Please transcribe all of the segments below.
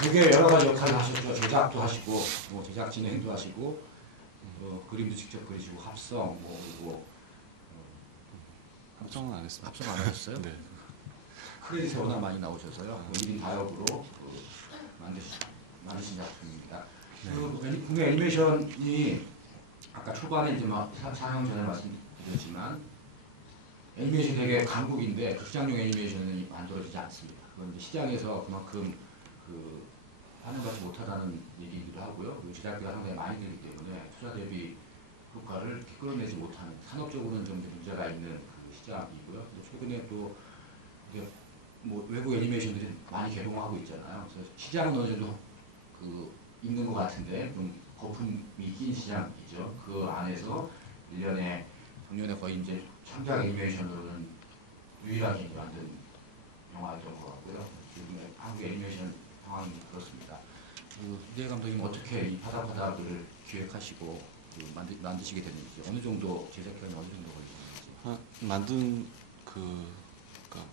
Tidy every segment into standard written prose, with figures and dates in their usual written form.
되게 여러 가지 역할을 하셨죠. 제작도 하시고, 뭐 제작 진행도 하시고, 그림도 직접 그리시고, 합성, 뭐 그리고 합성은 안 했습니다. 합성 안 하셨어요? 네. 크레딧이 워낙 많이 나오셔서요. 1인 다역으로 만드신 작품입니다. 국내 애니메이션이 아까 초반에 이제 막 상영 전에 말씀드렸지만 애니메이션 되게 강국인데 극장용 애니메이션이 만들어지지 않습니다. 그건 이제 시장에서 그만큼 반응받지 못하다는 얘기이기도 하고요. 제작비가 상당히 많이 들기 때문에 투자 대비 효과를 이렇게 끌어내지 못하는 산업적으로는 좀 문제가 있는 시장이고요. 최근에 또 이게 뭐 외국 애니메이션들이 많이 개봉하고 있잖아요. 그래서 시장은 어느 정도 있는 것 같은데 좀 거품이 낀 시장이죠. 그 안에서 1년에 작년에 거의 이제 창작 애니메이션으로는 유일하게 이제 만든 영화였던 것 같고요. 지금 한국 애니메이션 상황이 그렇습니다. 이재 감독님 어떻게 이 파닥파닥을 기획하시고 만드시게 됐는지, 어느 정도 제작 기간이 어느 정도 걸리셨는지.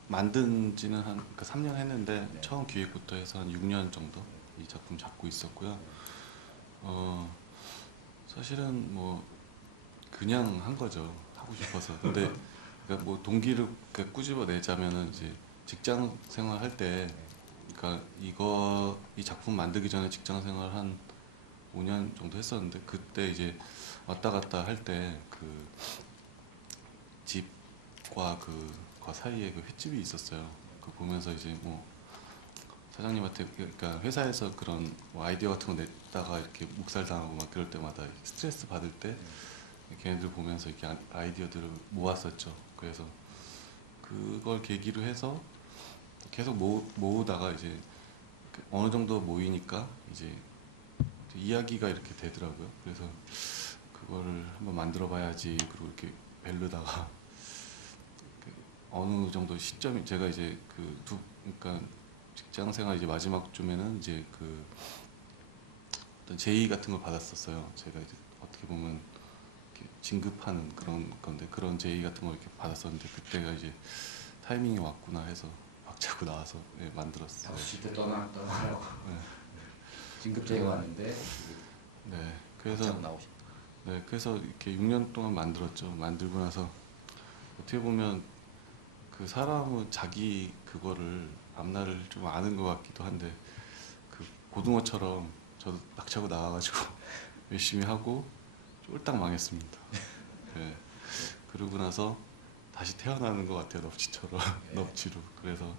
만든 지는 한 3년 했는데 네. 처음 기획부터 해서 한 6년 정도 이 작품 잡고 있었고요. 사실은 뭐 그냥 한 거죠. 하고 싶어서. 근데 그러니까 뭐 동기를 꾸집어 내자면은 이제 직장 생활 할 때, 그러니까 이 작품 만들기 전에 직장 생활 한 5년 정도 했었는데, 그때 이제 왔다 갔다 할 때 그 집과 그 사이에 그 횟집이 있었어요. 그 보면서 이제 뭐 사장님한테, 그러니까 회사에서 그런 뭐 아이디어 같은 거 냈다가 이렇게 묵살당하고 막 그럴 때마다 스트레스 받을 때 걔네들 보면서 이렇게 아이디어들을 모았었죠. 그래서 그걸 계기로 해서 계속 모으다가 이제 어느 정도 모이니까 이제 이야기가 이렇게 되더라고요. 그래서 그거를 한번 만들어 봐야지. 그리고 이렇게 벨르다가 어느 정도 시점이, 제가 이제 그러니까 직장 생활 이제 마지막 쯤에는 이제 어떤 제의 같은 걸 받았었어요. 제가 이제 어떻게 보면 이렇게 진급하는 그런 건데, 그런 제의 같은 걸 이렇게 받았었는데, 그때가 이제 타이밍이 왔구나 해서 박차고 나와서 만들었어요. 다시 때 떠나요. 네. 진급 제의가 왔는데 네. 그래서 나오셨다. 네, 그래서 이렇게 6년 동안 만들었죠. 만들고 나서 어떻게 보면 그 사람은 자기 그거를 앞날을 좀 아는 것 같기도 한데, 그 고등어처럼 저도 박차고 나와가지고 열심히 하고 쫄딱 망했습니다. 네. 그러고 나서 다시 태어나는 것 같아요. 넙치처럼. 네. 넙치로. 그래서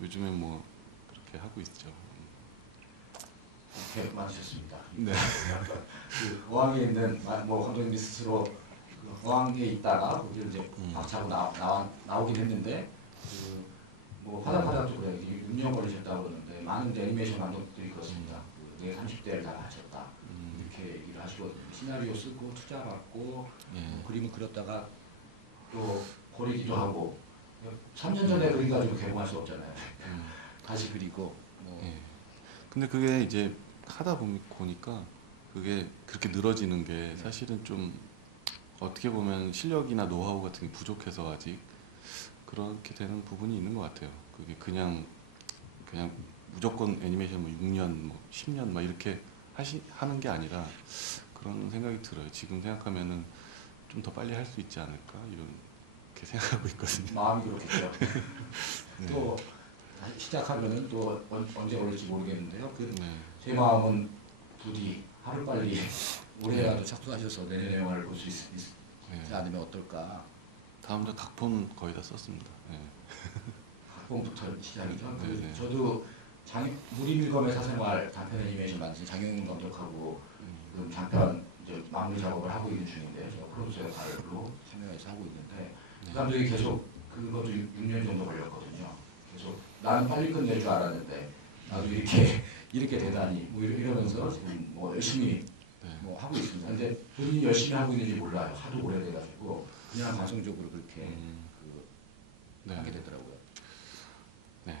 요즘엔 뭐 그렇게 하고 있죠. 네, 많으셨습니다. 네. 어항에 있는 뭐 감독님이 스스로 어항에 있다가 거기를 이제 박차고 나오긴 했는데, 뭐 파닥파닥도 그래 6년 걸리셨다고 그러는데 많은 애니메이션 감독들이 그렇습니다. 내 30대를 다 바쳤다 이렇게 얘기를 하시고, 시나리오 쓰고 투자 받고 그림을 그렸다가 또 버리기도 하고, 3년 전에 그림 가지고 개봉할 수 없잖아요. 다시 그리고 뭐. 근데 그게 이제 하다 보니까 그게 그렇게 늘어지는 게 사실은 좀 어떻게 보면 실력이나 노하우 같은 게 부족해서 아직 그렇게 되는 부분이 있는 것 같아요. 그게 그냥 무조건 애니메이션 뭐 6년, 뭐 10년 막 이렇게 하는 게 아니라 그런 생각이 들어요. 지금 생각하면은 좀 더 빨리 할 수 있지 않을까 이렇게 생각하고 있거든요. 마음이 그렇겠죠. 네. 또 시작하면은 또 언제 걸릴지 모르겠는데요. 네. 제 마음은 부디 하루빨리 올해라도 착수하셔서 내년에 영화를 볼 수 있지 않으면 어떨까. 다음 달 각본 거의 다 썼습니다. 네. 각본부터 시작이죠. 네. 저도 무림일검의 사생활 단편 애니메이션 만드신 장영훈 감독하고 지금 장편 이제 마무리 작업을 하고 있는 중인데, 제가 프로듀서 역할로 참여해서 하고 있는데, 그 감독이 계속 그것도 6년 정도 걸렸거든요. 계속 나는 빨리 끝낼 줄 알았는데 나도 이렇게 되다니 뭐 이러면서 지금 뭐 열심히 뭐 하고 있습니다. 근데 본인이 열심히 하고 있는지 몰라요. 하도 오래돼가지고 그냥 방송적으로 그렇게 하게 되더라고요. 네.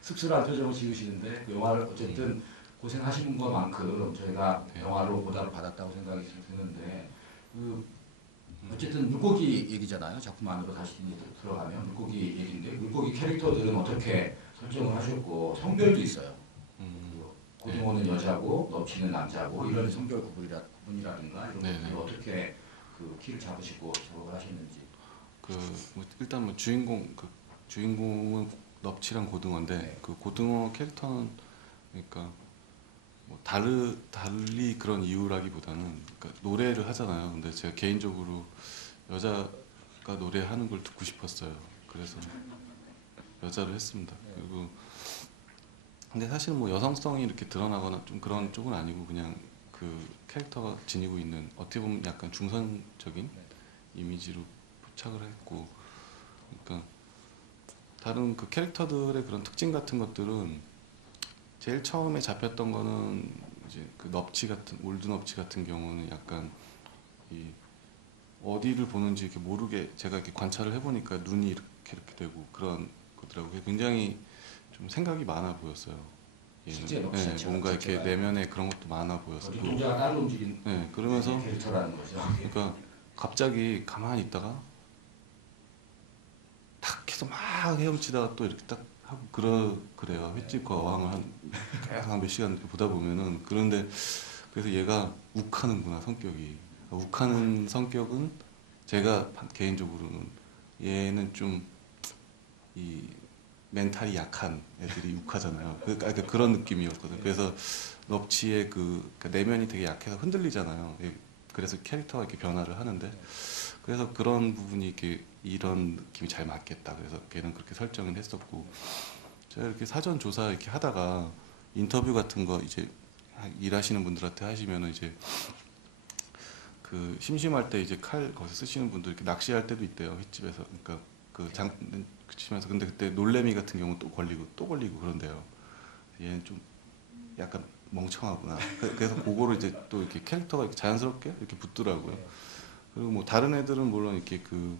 씁쓸한 표정을 지으시는데, 그 영화를 어쨌든 고생하신 것만큼 저희가 영화로 보답을 받았다고 생각이 드는데, 어쨌든 물고기 얘기잖아요. 작품 안으로 다시 들어가면 물고기 얘기인데, 물고기 캐릭터들은 어떻게 설정을 하셨고 성별도 있어요. 음, 그 고등어는 여자고 넙치는 남자고 이런 성별 구분이라든가 이런 네네. 것들을 어떻게 그 키를 잡으시고 작업을 하셨는지. 뭐 일단 뭐 주인공은 넙치랑 고등어인데 네. 그 고등어 캐릭터는 그러니까 뭐 달리 그런 이유라기보다는 그러니까 노래를 하잖아요. 근데 제가 개인적으로 여자가 노래하는 걸 듣고 싶었어요. 그래서 여자를 했습니다. 그리고 근데 사실 뭐 여성성이 이렇게 드러나거나 좀 그런 쪽은 아니고 그냥 그 캐릭터가 지니고 있는 어떻게 보면 약간 중성적인 이미지로 포착을 했고, 그러니까 다른 그 캐릭터들의 그런 특징 같은 것들은 제일 처음에 잡혔던 거는 이제 그 넙치 같은 올드 넙치 같은 경우는 약간 이 어디를 보는지 이렇게 모르게 제가 이렇게 관찰을 해보니까 눈이 이렇게 되고 그런 거더라고요. 굉장히 좀 생각이 많아 보였어요. 얘는. 실제 넙치 네, 자체가 뭔가 이렇게 자체가요? 내면에 그런 것도 많아 보였어요. 동자가 따로 움직인 네, 그러면서 캐릭터라는 거죠. 그러니까 갑자기 가만히 있다가 탁 해서 막 헤엄치다가 또 이렇게 딱 하고 그래요. 횟집과 어항을 계속 한 몇 시간 보다 보면은 그런데 그래서 얘가 욱하는구나 성격이. 욱하는 성격은 제가 개인적으로는 얘는 좀 이 멘탈이 약한 애들이 욱하잖아요. 그러니까 그런 느낌이었거든. 그래서 넙치의 그러니까 내면이 되게 약해서 흔들리잖아요. 그래서 캐릭터가 이렇게 변화를 하는데 그래서 그런 부분이 이렇게 이런 느낌이 잘 맞겠다. 그래서 걔는 그렇게 설정을 했었고 제가 이렇게 사전 조사 이렇게 하다가 인터뷰 같은 거 이제 일하시는 분들한테 하시면은 이제 그 심심할 때 이제 칼 거기서 쓰시는 분들 이렇게 낚시할 때도 있대요. 횟집에서. 그러니까 그장 치면서 근데 그때 놀래미 같은 경우는 또 걸리고 그런데요. 얘는 좀 약간 멍청하구나. 그래서 그거를 이제 또 이렇게 캐릭터가 이렇게 자연스럽게 이렇게 붙더라고요. 그리고 뭐 다른 애들은 물론 이렇게 그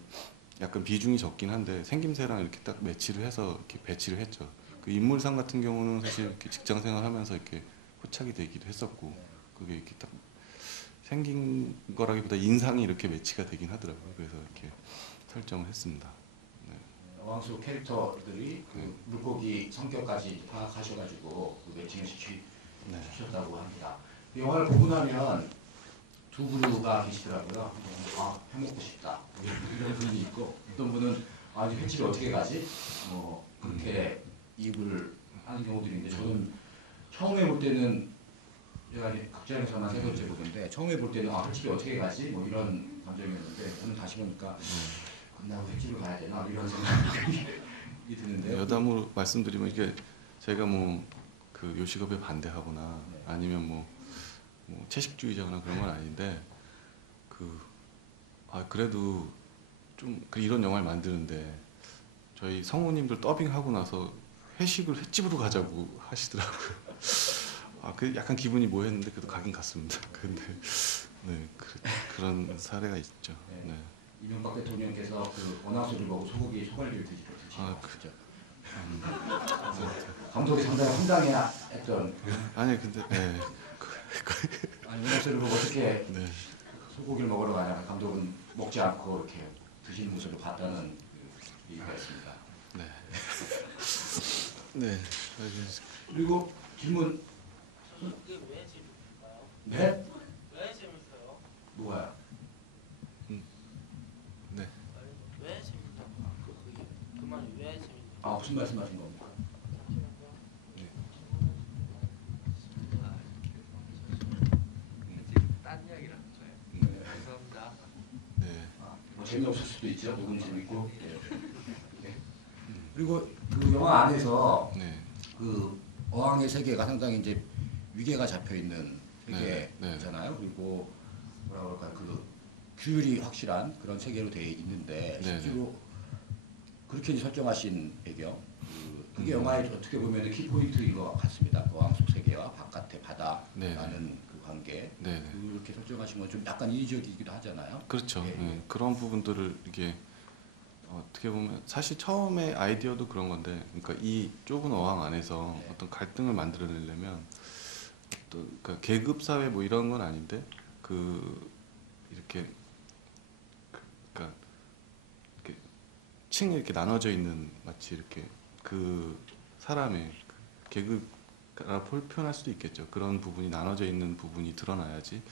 약간 비중이 적긴 한데 생김새랑 이렇게 딱 매치를 해서 이렇게 배치를 했죠. 그 인물상 같은 경우는 사실 이렇게 직장 생활하면서 이렇게 포착이 되기도 했었고 그게 이렇게 딱 생긴 거라기보다 인상이 이렇게 매치가 되긴 하더라고요. 그래서 이렇게 설정을 했습니다. 네. 어항 속 캐릭터들이 그 물고기 성격까지 파악하셔가지고 그 매칭을 네. 시켰다고 합니다. 그 영화를 보고 나면 두 부류가 계시더라고요. 아, 회 먹고 싶다. 이런 분이 있고 어떤 분은 아, 이제 횟집에 어떻게 가지? 뭐 그렇게 입을 하는 경우들이 있는데 저는 처음에 볼 때는 제가 이제 극장에서만 세 번째 보는데 처음에 볼 때는 아, 횟집에 어떻게 가지? 뭐 이런 감정이었는데 저는 다시 보니까 끝나고 횟집을 가야 되나 이런 생각이 드는데요. 여담으로 말씀드리면 이게 제가 뭐 그 요식업에 반대하거나 아니면 뭐 채식주의자거나 그런 건 아닌데 그래도 좀 이런 영화를 만드는데 저희 성우님들 더빙하고 나서 회식을 횟집으로 가자고 하시더라고요. 그 약간 기분이 묘했는데 그래도 가긴 갔습니다. 근데 네, 그런 사례가 있죠. 네. 네. 이명박 대통령께서 그 원화수를 먹고 소갈비를 드시고 그렇죠. 감독이 상당히 황당해했던 아니 근데 네. 아니 원화수를 보고 어떻게 네. 소고기를 먹으러 가냐 감독은 먹지 않고 이렇게 드시는 모습을 봤다는 얘기가 있습니다. 네. 네. 그리고 질문 이게 왜 재밌을까요? 네? 왜 재밌어요? 뭐가요? 네. 왜 재밌다고? 그 말이 왜 재밌다고? 아 무슨 말씀하신 겁니까? 딴 이야기를 한 거예요. 네. 죄송합니다. 네. 뭐 재미없을 수도 있죠. 누군 재밌고. 네. 그리고 그 영화 안에서 네. 그 어항의 세계가 상당히 이제 위계가 잡혀 있는 네, 네. 세계잖아요. 그리고 뭐라 그럴까 그 규율이 확실한 그런 세계로 되어 있는데 네, 실제로 그렇게 이제 설정하신 배경 그게 영화의 어떻게 보면 키포인트인 것 같습니다. 어항 속 세계와 바깥의 바다라는 그 관계 네, 네. 그렇게 설정하신 건 좀 약간 인위적이기도 하잖아요. 그렇죠. 예, 네. 그런 부분들을 이게 어떻게 보면 사실 처음에 아이디어도 그런 건데, 그러니까 이 좁은 어항 안에서 네. 어떤 갈등을 만들어내려면 또 그러니까 계급 사회 뭐 이런 건 아닌데 이렇게 그러니까 이렇게 층이 이렇게 나눠져 있는 마치 이렇게 그 사람의 그 개그가 표현할 수도 있겠죠. 그런 부분이 나눠져 있는 부분이 드러나야지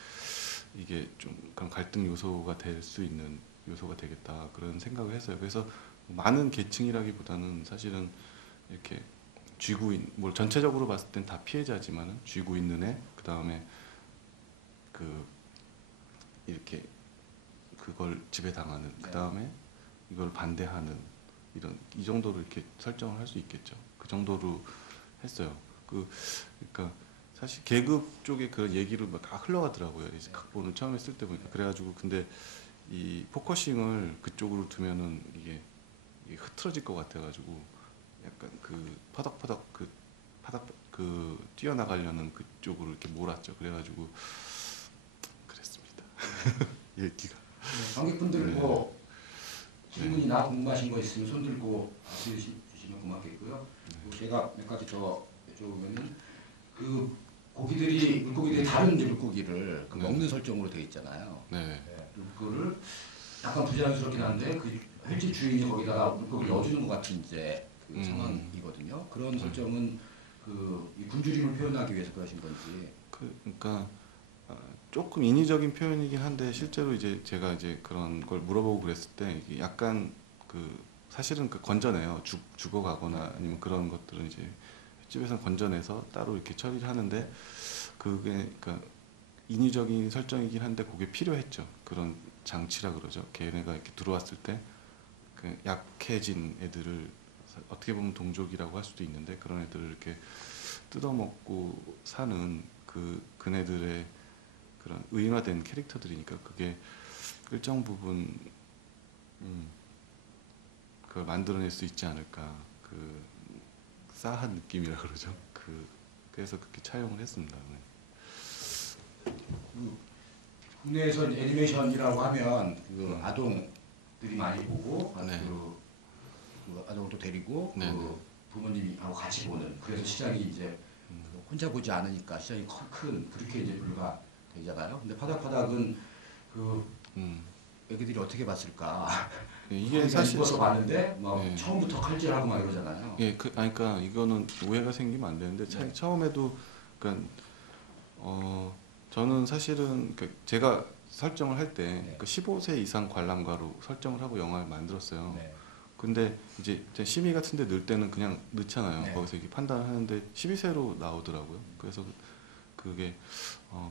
이게 좀 그런 갈등 요소가 될 수 있는 요소가 되겠다 그런 생각을 했어요. 그래서 많은 계층이라기보다는 사실은 이렇게 쥐고 뭘 전체적으로 봤을 땐 다 피해자지만은 쥐고 있는 애, 그 다음에 그 이렇게 그걸 지배당하는, 그 다음에 이걸 반대하는 이런 이 정도로 이렇게 설정을 할 수 있겠죠. 그 정도로 했어요. 그러니까 사실 계급 쪽에 그런 얘기로 막 다 흘러가더라고요. 이제 각본을 처음에 쓸 때 보니까 그래가지고 근데 이 포커싱을 그쪽으로 두면은 이게 흐트러질 것 같아가지고 약간 그 퍼덕퍼덕 그 파닥 그 뛰어나가려는 그쪽으로 이렇게 몰았죠. 그래가지고 그랬습니다. 얘기가. 관객분들 네. 뭐 질문이나 궁금하신 거 있으면 손 들고 주시면 고맙겠고요. 그리고 제가 몇 가지 더 여쭤보면은 그 물고기들이 다른 이제 물고기를 그 네. 먹는 설정으로 되어 있잖아요. 네. 네. 그거를 약간 부자연스럽긴 한데 그 횟집 주인이 거기다가 물고기 넣어주는 것 같은 이제 그 상황이거든요. 그런 설정은 그이 굶주림을 표현하기 위해서 그러신 건지. 그러니까 조금 인위적인 표현이긴 한데 실제로 이제 제가 이제 그런 걸 물어보고 그랬을 때 이게 약간 그 사실은 그 건져내요. 죽어가거나 아니면 그런 것들은 이제 횟집에서 건져내서 따로 이렇게 처리를 하는데 그게 그러니까 인위적인 설정이긴 한데 그게 필요했죠. 그런 장치라 그러죠. 걔네가 이렇게 들어왔을 때 그 약해진 애들을 어떻게 보면 동족이라고 할 수도 있는데 그런 애들을 이렇게 뜯어먹고 사는 그네들의 그런 의인화된 캐릭터들이니까 그게 일정 부분 그걸 만들어낼 수 있지 않을까. 그 싸한 느낌이라 그러죠. 그래서 그렇게 차용을 했습니다. 네. 국내에서 애니메이션이라고 하면 그 아동들이 많이 보고 네. 그 아동도 데리고 네, 네. 그 부모님하고 같이 보는 그래서 시장이 이제 혼자 보지 않으니까 시장이 큰 그렇게 이제 분류가 되잖아요. 근데 파닥파닥은 그 애기들이 어떻게 봤을까? 이게 사실 입어서 봤는데 막 네. 처음부터 칼질하고 막 이러잖아요. 예, 그러니까 이거는 오해가 생기면 안 되는데 네. 처음에도 그러니까 저는 사실은 제가 설정을 할 때 네. 15세 이상 관람가로 설정을 하고 영화를 만들었어요. 네. 근데 이제 심의 같은 데 넣을 때는 그냥 넣잖아요. 네. 거기서 이렇게 판단을 하는데 12세로 나오더라고요. 그래서 그게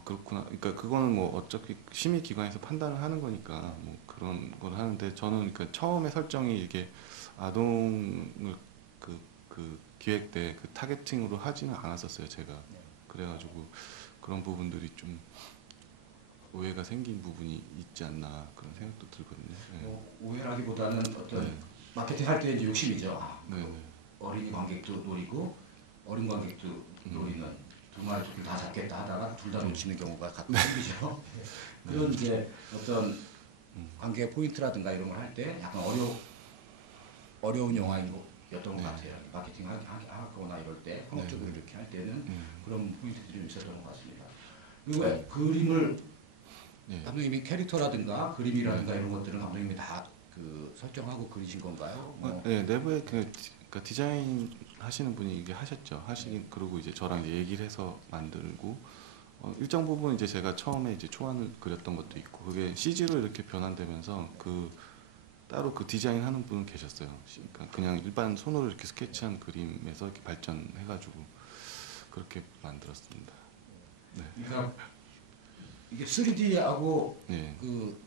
그렇구나. 그러니까 그거는 뭐 어차피 심의 기관에서 판단을 하는 거니까 뭐 그런 걸 하는데 저는 그러니까 처음에 설정이 이게 아동을 그 기획 때 그 타겟팅으로 하지는 않았었어요. 제가. 그래가지고 그런 부분들이 좀 오해가 생긴 부분이 있지 않나 그런 생각도 들거든요. 네. 뭐 오해라기보다는 어떤 네. 마케팅 할 때 이제 욕심이죠. 네, 네. 어린이 관객도 노리고 어린 관객도 노리는 두 마리 토끼를 다 잡겠다 하다가 둘 다 놓치는 경우가 가끔 생기죠. 그런 이제 어떤 관계 포인트라든가 이런 걸 할 때 약간 어려운 영화였던 것 네. 같아요. 마케팅 하거나 이럴 때 상업적으로 이렇게 할 때는 그런 포인트들이 좀 있었던 것 같습니다. 그리고 그림을 네. 감독님이 캐릭터라든가 그림이라든가 이런 것들은 감독님이 다 그 설정하고 그리신 건가요? 뭐. 네, 내부에 그러니까 디자인 하시는 분이 이게 하셨죠. 그러고 이제 저랑 이제 얘기를 해서 만들고 일정 부분 이제 제가 처음에 이제 초안을 그렸던 것도 있고 그게 CG로 이렇게 변환되면서 따로 그 디자인 하는 분은 계셨어요. 그러니까 그냥 일반 손으로 이렇게 스케치한 그림에서 이렇게 발전해가지고 그렇게 만들었습니다. 네. 그러니까 이게 3D하고 네. 그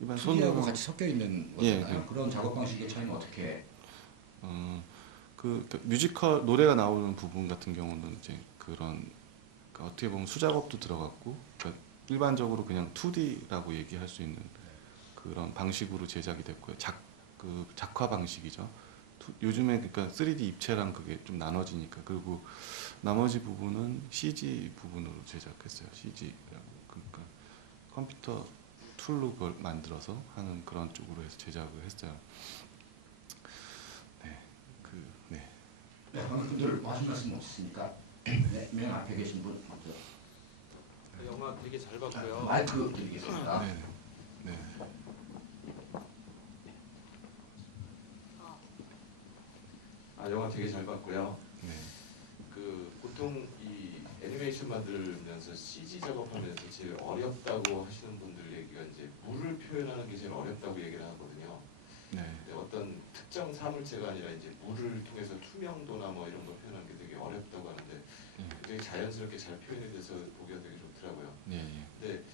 일반 2D하고 손으로 같이 섞여 있는 예, 거잖아요. 예. 그런 작업 방식의 차이는 어떻게? 그 뮤지컬 노래가 나오는 부분 같은 경우는 이제 그러니까 어떻게 보면 수작업도 들어갔고 그러니까 일반적으로 그냥 2D라고 얘기할 수 있는 그런 방식으로 제작이 됐고요. 작화 방식이죠. 요즘에 그러니까 3D 입체랑 그게 좀 나눠지니까 그리고 나머지 부분은 CG 부분으로 제작했어요. CG라고 그러니까 컴퓨터 툴로 그걸 만들어서 하는 그런 쪽으로 해서 제작을 했어요. 네, 네. 네, 관객분들 하신 말씀 없으십니까? 네, 맨 앞에 계신 분 먼저. 영화 되게 잘 봤고요. 마이크 드리겠습니다. 네, 네. 영화 되게 잘 봤고요. 보통 이 애니메이션 만들면서 CG 작업하면서 제일 어렵다고 하시는 분들 얘기가 이제 물을 표현하는 게 제일 어렵다고 얘기를 하거든요. 네. 근데 어떤 특정 사물체가 아니라 이제 물을 통해서 투명도나 뭐 이런 걸 표현하는 게 되게 어렵다고 하는데 굉장히 자연스럽게 잘 표현이 돼서 보기가 되게 좋더라고요. 예, 예. 근데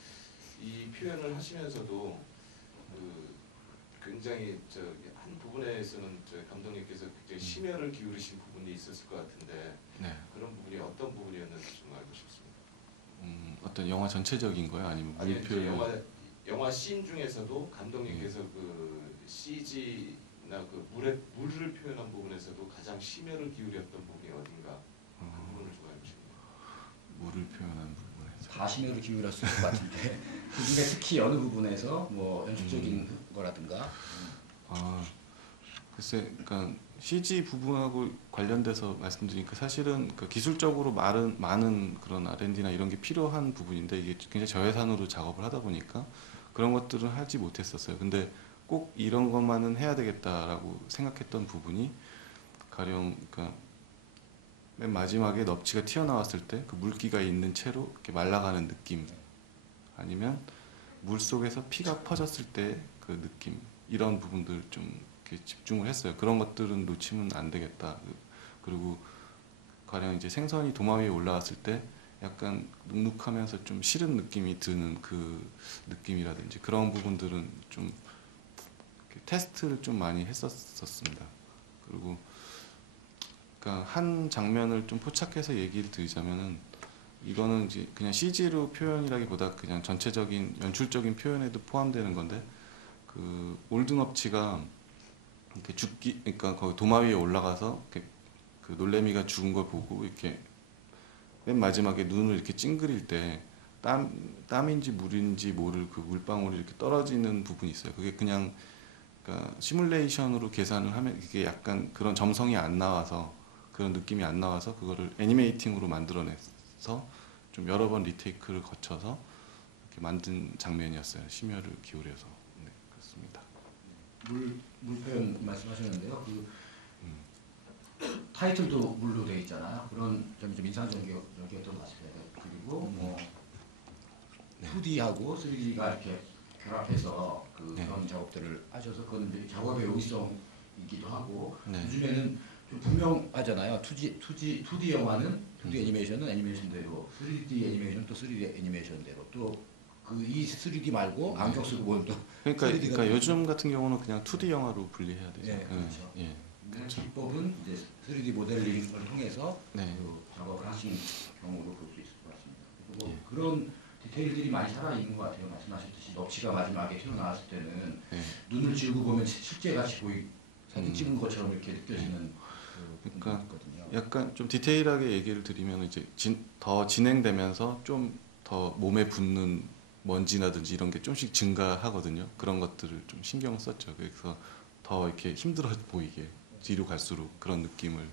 이 표현을 하시면서도 그 굉장히 한 부분에서는 저희 감독님께서 굉장히 심혈을 기울이신 부분이 있었을 것 같은데 네. 그런 부분이 어떤 부분이었는지 좀 알고 싶습니다. 어떤 영화 전체적인 거요? 아니면 아니 물 이제 표현? 영화 씬 중에서도 감독님께서 그 CG나 그 물을 표현한 부분에서도 가장 심혈을 기울였던 부분이 어딘가 그 부분을 좀 알고 싶습니다. 물을 표현한 부분에서. 다 심혈을 기울였을 것 같은데 그 중에 특히 어느 부분에서 뭐 연출적인 거라든가 아, 글쎄, 그러니까 CG 부분하고 관련돼서 말씀드리니까 사실은 그 기술적으로 많은 그런 R&D나 이런 게 필요한 부분인데 이게 굉장히 저예산으로 작업을 하다 보니까 그런 것들은 하지 못했었어요. 근데 꼭 이런 것만은 해야 되겠다라고 생각했던 부분이 가령 그러니까 맨 마지막에 넙치가 튀어나왔을 때 그 물기가 있는 채로 이렇게 말라가는 느낌, 아니면 물 속에서 피가 퍼졌을 때 그 느낌, 이런 부분들 좀 이렇게 집중을 했어요. 그런 것들은 놓치면 안 되겠다. 그리고 가령 이제 생선이 도마 위에 올라왔을 때 약간 눅눅하면서 좀 싫은 느낌이 드는 그 느낌이라든지 그런 부분들은 좀 이렇게 테스트를 좀 많이 했었습니다. 그리고 그러니까 한 장면을 좀 포착해서 얘기를 드리자면은 이거는 이제 그냥 CG로 표현이라기보다 그냥 전체적인 연출적인 표현에도 포함되는 건데 그 올드넙치가 이렇게 죽기, 그러니까 거기 도마 위에 올라가서 이렇게 그 놀래미가 죽은 걸 보고 이렇게 맨 마지막에 눈을 이렇게 찡그릴 때 땀인지 물인지 모를 그 물방울이 이렇게 떨어지는 부분이 있어요. 그게 그냥 그러니까 시뮬레이션으로 계산을 하면 이게 약간 그런 점성이 안 나와서 그런 느낌이 안 나와서 그거를 애니메이팅으로 만들어내서 좀 여러 번 리테이크를 거쳐서 이렇게 만든 장면이었어요. 심혈을 기울여서. 네, 그렇습니다. 물 표현 말씀하셨는데요. 그 타이틀도 물로 되어 있잖아요. 그런 점이 좀 인상적이었던 것 같습니다. 그리고 뭐 네. 2D하고 3D가 이렇게 결합해서 네. 그런 작업들을 하셔서 그건 이제 작업의 용이성이기도 하고 네. 요즘에는 좀 분명하잖아요. 2D 영화는 2D 애니메이션은 애니메이션대로, 3D 애니메이션은 또 3D 애니메이션대로, 또 그 이 3D 말고 안경 쓰고 보면 또 그러니까 요즘 같은 경우는 그냥 2D 영화로 분리해야 되죠. 네, 그렇죠. 예. 그렇죠. 기법은 이제 3D 모델링을 통해서 네. 그 작업을 하신 경우로 볼 수 있을 것 같습니다. 그리고 예. 그런 디테일들이 많이 살아있는 것 같아요. 말씀하셨듯이 넙치가 마지막에 튀어나왔을 때는 예. 눈을 지우고 보면 실제같이 사진 찍은 것처럼 이렇게 느껴지는 그 그러니까 부분이 있거든요. 약간 좀 디테일하게 얘기를 드리면 이제 더 진행되면서 좀 더 몸에 붙는 먼지나든지 이런 게 좀씩 증가하거든요. 그런 것들을 좀 신경을 썼죠. 그래서 더 이렇게 힘들어 보이게 뒤로 갈수록 그런 느낌을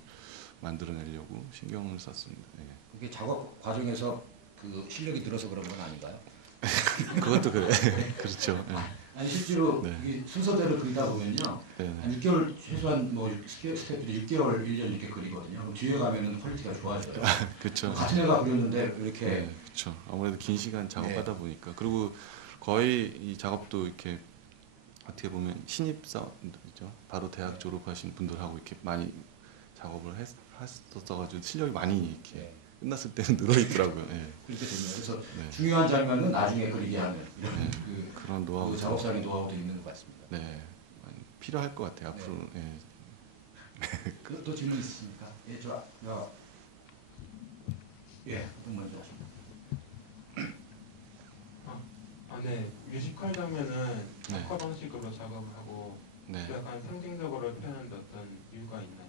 만들어내려고 신경을 썼습니다. 예. 그게 작업 과정에서 그 실력이 늘어서 그런 건 아닌가요? 그것도 그래. 그렇죠. 예. 아니 실제로 네. 이 순서대로 그리다 보면요. 네. 한 6개월 최소한 뭐 스태프들이 6개월, 1년 이렇게 그리거든요. 그럼 뒤에 가면은 퀄리티가 좋아져요. 그렇죠. 같은 애가 그렸는데 이렇게 네, 그렇죠. 아무래도 긴 시간 작업하다 보니까 그리고 거의 이 작업도 이렇게 어떻게 보면 신입사원들이죠. 바로 대학 졸업하신 분들하고 이렇게 많이 작업을 했었어가지고 실력이 많이 이렇게 네. 끝났을 때는 늘어 있더라고요. 네. 그렇게 됩니다. 그래서 네. 중요한 장면은 나중에 그리게 하는 이런 네. 그 그런 노하우, 작업상의 노하우도 있는 것 같습니다. 네, 많이 필요할 것 같아요. 앞으로. 네. 또 질문 있으십니까? 예, 예, 어떤 먼저 하십니까? 네. 뮤지컬 장면은 네. 녹화 방식으로 작업을 하고 네. 약간 상징적으로 표현하는 어떤 이유가 있나요?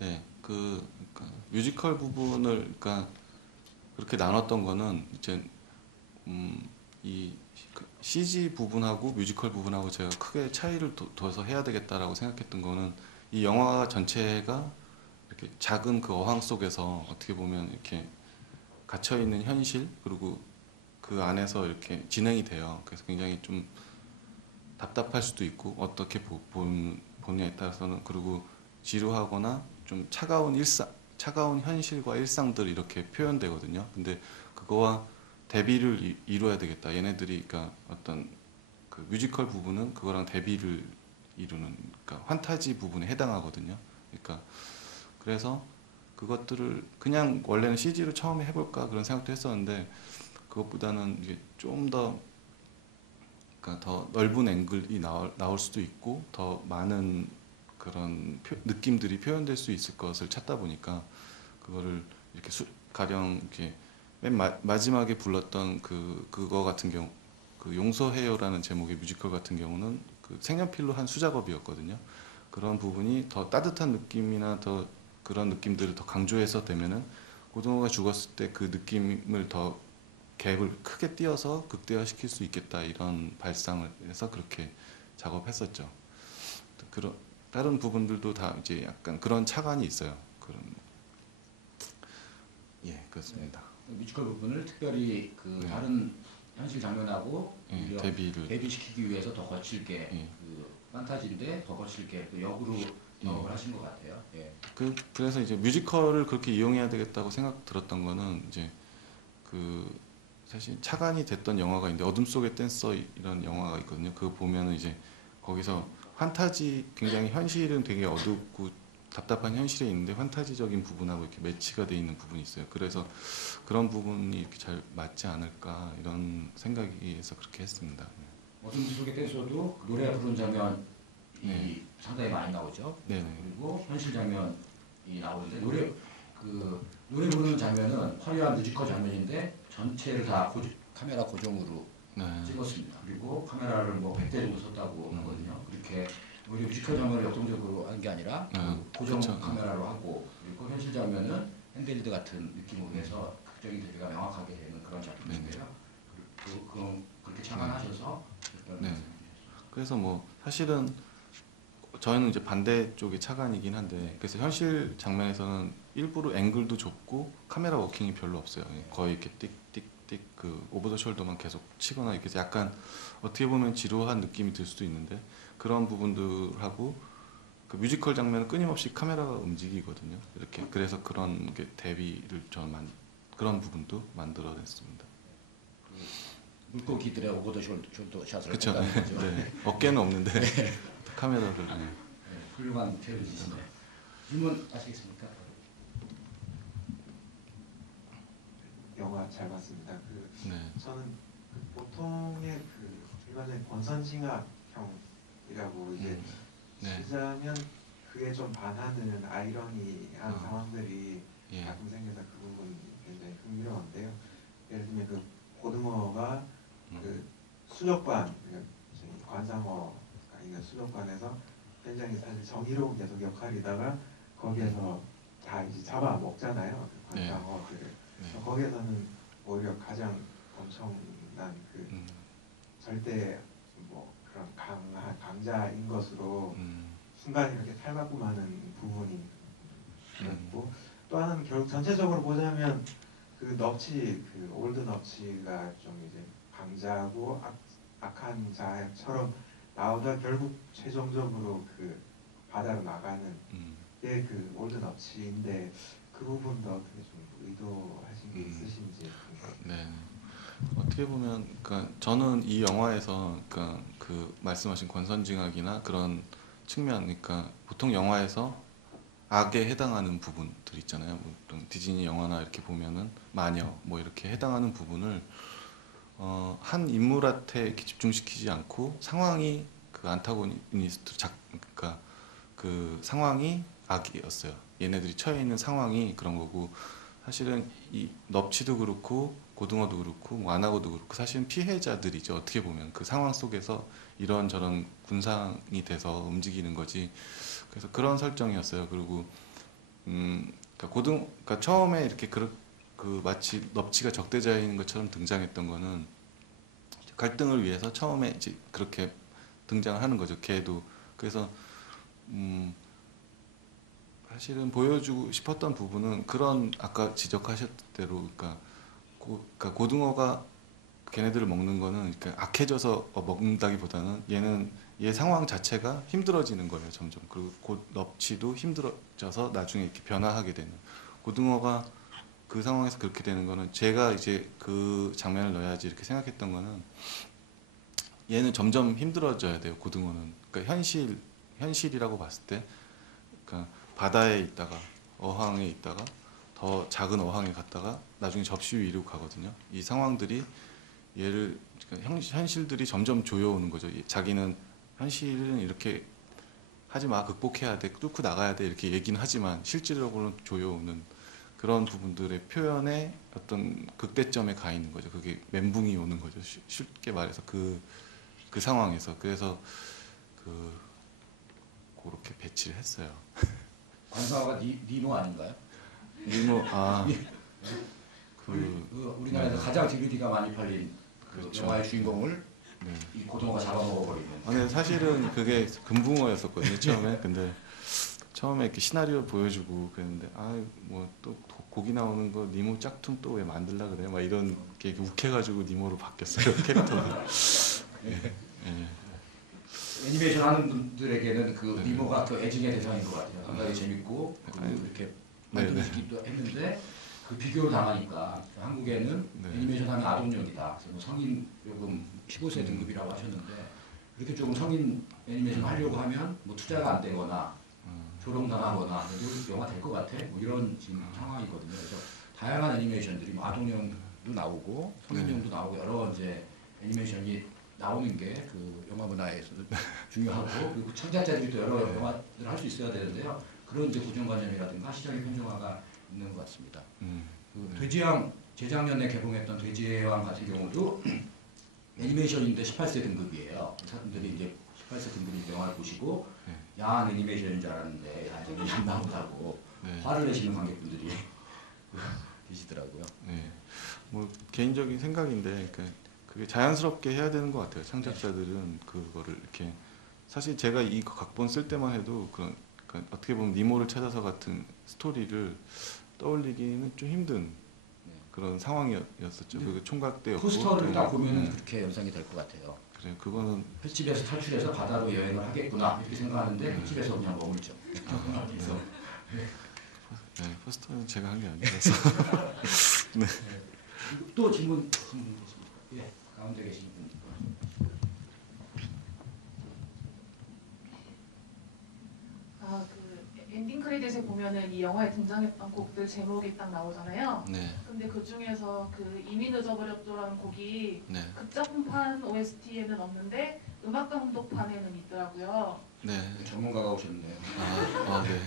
네, 그러니까 뮤지컬 부분을 그러니까 그렇게 나눴던 거는 이제 이 CG 부분하고 뮤지컬 부분하고 제가 크게 차이를 둬서 해야 되겠다라고 생각했던 거는 이 영화 전체가 이렇게 작은 그 어항 속에서 어떻게 보면 이렇게 갇혀 있는 현실 그리고 그 안에서 이렇게 진행이 돼요. 그래서 굉장히 좀 답답할 수도 있고 어떻게 보느냐에 따라서는 그리고 지루하거나 좀 차가운 현실과 일상들 이렇게 표현되거든요. 근데 그거와 대비를 이루어야 되겠다. 얘네들이 그러니까 어떤 그 뮤지컬 부분은 그거랑 대비를 이루는 그러니까 환타지 부분에 해당하거든요. 그러니까 그래서 그것들을 그냥 원래는 CG로 처음에 해볼까 그런 생각도 했었는데 그것보다는 이게 좀 더 그러니까 더 넓은 앵글이 나올 수도 있고 더 많은 그런 느낌들이 표현될 수 있을 것을 찾다 보니까 그거를 이렇게 가령 이렇게 맨 마지막에 불렀던 그거 같은 경우 그 용서해요라는 제목의 뮤지컬 같은 경우는 그 색연필로 한 수작업이었거든요. 그런 부분이 더 따뜻한 느낌이나 더 그런 느낌들을 더 강조해서 되면은 고등어가 죽었을 때 그 느낌을 더 갭을 크게 띄어서 극대화시킬 수 있겠다 이런 발상을 해서 그렇게 작업했었죠. 그런 다른 부분들도 다 이제 약간 그런 차관이 있어요. 그런 예 그렇습니다. 뮤지컬 부분을 특별히 그 네. 다른 현실 장면하고 예, 오히려 대비를 대비시키기 위해서 더 거칠게 예. 그 판타지인데 더 거칠게 그 역으로 작업을 하신 것 같아요. 예. 그래서 이제 뮤지컬을 그렇게 이용해야 되겠다고 생각 들었던 거는 이제 그 사실 차관이 됐던 영화가 있는데 어둠 속의 댄서 이런 영화가 있거든요. 그거 보면은 이제 거기서 판타지 굉장히 현실은 되게 어둡고 답답한 현실에 있는데 판타지적인 부분하고 이렇게 매치가 돼 있는 부분이 있어요. 그래서 그런 부분이 이렇게 잘 맞지 않을까 이런 생각이 해서 그렇게 했습니다. 어둠 속의 댄서도 노래 부르는 장면이 네. 상당히 많이 나오죠. 네네. 그리고 현실 장면이 나오는데 노래 부르는 장면은 화려한 뮤지컬 장면인데 전체를 다 카메라 고정으로 네. 찍었습니다. 그리고 카메라를 뭐 100대 정도 썼다고 하거든요. 그렇게 우리 뮤지컬 장면을 역동적으로 한 게 아니라 그 고정 그쵸. 카메라로 하고 그리고 현실 장면은 핸드헬드 같은 느낌으로 해서 극적인 대비가 명확하게 되는 그런 작품인데요. 그렇게 참관하셔서 네. 그래서 뭐 사실은 저희는 이제 반대쪽의 차관이긴 한데 그래서 현실 장면에서는 일부러 앵글도 좁고 카메라 워킹이 별로 없어요. 거의 이렇게 띡띡띡 그 오버 더 숄더만 계속 치거나 이렇게 해서 약간 어떻게 보면 지루한 느낌이 들 수도 있는데 그런 부분들하고 그 뮤지컬 장면은 끊임없이 카메라가 움직이거든요. 이렇게 그래서 그런 게 대비를 저는 그런 부분도 만들어냈습니다. 물고기들의 오버 더 숄더 샷을 그렇죠. 했다는 거죠. 네. 어깨는 없는데 카메라를. 네. 훌륭한 표현이시네요. 질문 하시겠습니까? 영화 잘 봤습니다. 네. 저는 보통의 일반적인 권선징악형이라고 이제 네. 쓰자면 그에 좀 반하는 아이러니한 상황들이 예. 가끔 생겨서 그 부분이 굉장히 흥미로운데요. 예를 들면 그 고등어가 그 수족관, 관상어가 있는 수족관에서 굉장히 사실 정의로운 계속 역할이다가 거기에서 다 이제 잡아 먹잖아요. 그 관상어들을. 네. 거기에서는 오히려 가장 엄청난 절대 뭐 그런 강자인 것으로 순간 이렇게 탈바꿈 하는 부분이 그랬고 또 하나는 결국 전체적으로 보자면 그 넙치 그 올드 넙치가 좀 이제 강자고 악한 자처럼 나오다 결국 최종적으로 그 바다로 나가는 게 그 올드 넙치인데 그 부분도 어떻게 좀 의도하신 게 있으신지. 네. 어떻게 보면 그러니까 저는 이 영화에서 그러니까 그 말씀하신 권선징악이나 그런 측면 그러니까 보통 영화에서 악에 해당하는 부분들 있잖아요. 뭐 디즈니 영화나 이렇게 보면은 마녀 뭐 이렇게 해당하는 부분을 한 인물한테 이렇게 집중시키지 않고 상황이 그 안타고니스트 그러니까 그 상황이 악이었어요. 얘네들이 처해 있는 상황이 그런 거고 사실은 이 넙치도 그렇고 고등어도 그렇고 뭐 안하고도 그렇고 사실은 피해자들이죠. 어떻게 보면 그 상황 속에서 이런저런 군상이 돼서 움직이는 거지. 그래서 그런 설정이었어요. 그리고 그러니까 처음에 이렇게 그 마치 넙치가 적대자인 것처럼 등장했던 거는 갈등을 위해서 처음에 이제 그렇게 등장을 하는 거죠. 걔도 그래서 사실은 보여주고 싶었던 부분은 그런 아까 지적하셨던 대로 그러니까 고등어가 걔네들을 먹는 거는 그러니까 악해져서 먹는다기보다는 얘는 얘 상황 자체가 힘들어지는 거예요, 점점. 그리고 곧 넙치도 힘들어져서 나중에 이렇게 변화하게 되는. 고등어가 그 상황에서 그렇게 되는 거는 제가 이제 그 장면을 넣어야지 이렇게 생각했던 거는 얘는 점점 힘들어져야 돼요, 고등어는. 그러니까 현실이라고 봤을 때, 그러니까 바다에 있다가 어항에 있다가 더 작은 어항에 갔다가 나중에 접시 위로 가거든요. 이 상황들이 얘를 그러니까 현실들이 점점 조여오는 거죠. 자기는 현실은 이렇게 하지 마, 극복해야 돼, 뚫고 나가야 돼 이렇게 얘기는 하지만 실질적으로는 조여오는 그런 부분들의 표현에 어떤 극대점에 가 있는 거죠. 그게 멘붕이 오는 거죠. 쉽게 말해서 그 상황에서. 그래서 그렇게 배치를 했어요. 관상어가 니모 아닌가요? 니모 우리나라에서 가장 DVD가 많이 팔린 그 그렇죠. 영화의 주인공을 네. 이 고등어가 잡아먹어버리는. 근데 사실은 그게 금붕어였었거든요, 처음에. 근데 처음에 이렇게 시나리오 보여주고 그랬는데 뭐 또 고기 나오는 거 니모 짝퉁 또 왜 만들라 그래? 막 이런 게 욱해가지고 니모로 바뀌었어요, 캐릭터가. 예. 애니메이션 하는 분들에게는 그 네. 니모가 그 애증의 대상인 것 같아요. 상당히 재밌고 아니, 이렇게 네, 만들기도 했는데 그 비교를 당하니까 한국에는 네. 애니메이션 하면 아동용이다. 그래서 뭐 성인 요금 15세 등급이라고 하셨는데 그렇게 조금 성인 애니메이션 하려고 하면 뭐 투자가 안 되거나 조롱당하거나 그래도 영화 될 것 같아. 뭐 이런 지금 상황이거든요. 그래서 다양한 애니메이션들이 뭐 아동용도 나오고 성인용도 나오고 여러 이제 애니메이션이 나오는 게 그 영화 문화에서 중요하고 그리고 창작자들이 또 여러 영화들을 할 수 있어야 되는데요. 그런 이제 고정관념이라든가 시장의 편중화가 있는 것 같습니다. 그 돼지왕 재작년에 개봉했던 돼지의 왕 같은 경우도 애니메이션인데 18세 등급이에요. 사람들이 이제 18세 등급인 영화를 보시고 네. 야한 애니메이션인 줄 알았는데 아직 안 나온다고 네. 화를 내시는 관객분들이 계시더라고요. 네. 뭐 개인적인 생각인데 그게 자연스럽게 해야 되는 것 같아요. 창작자들은 그거를 이렇게 사실 제가 이 각본 쓸 때만 해도 그러니까 어떻게 보면 니모를 찾아서 같은 스토리를 떠올리기는 좀 힘든 그런 상황이었었죠. 그 총각 때였고 포스터를 딱 보면은 그렇게 연상이 될 것 같아요. 그래 그거는 횟집에서 탈출해서 바다로 여행을 하겠구나 이렇게 생각하는데 횟집에서 그냥 머물죠. 그래서 네, 포스터는 제가 한 게 아니라서 또 질문 있습니까? 예, 가운데 계신 분. 그 엔딩 크레딧에 보면은 이 영화에 등장했던 곡들 제목이 딱 나오잖아요. 네, 근데 그 중에서 그 이미 늦어버렸죠라는 곡이 네, 극작품판 OST에는 없는데 음악 감독판에는 있더라고요. 네, 전문가가 오셨네요. 네,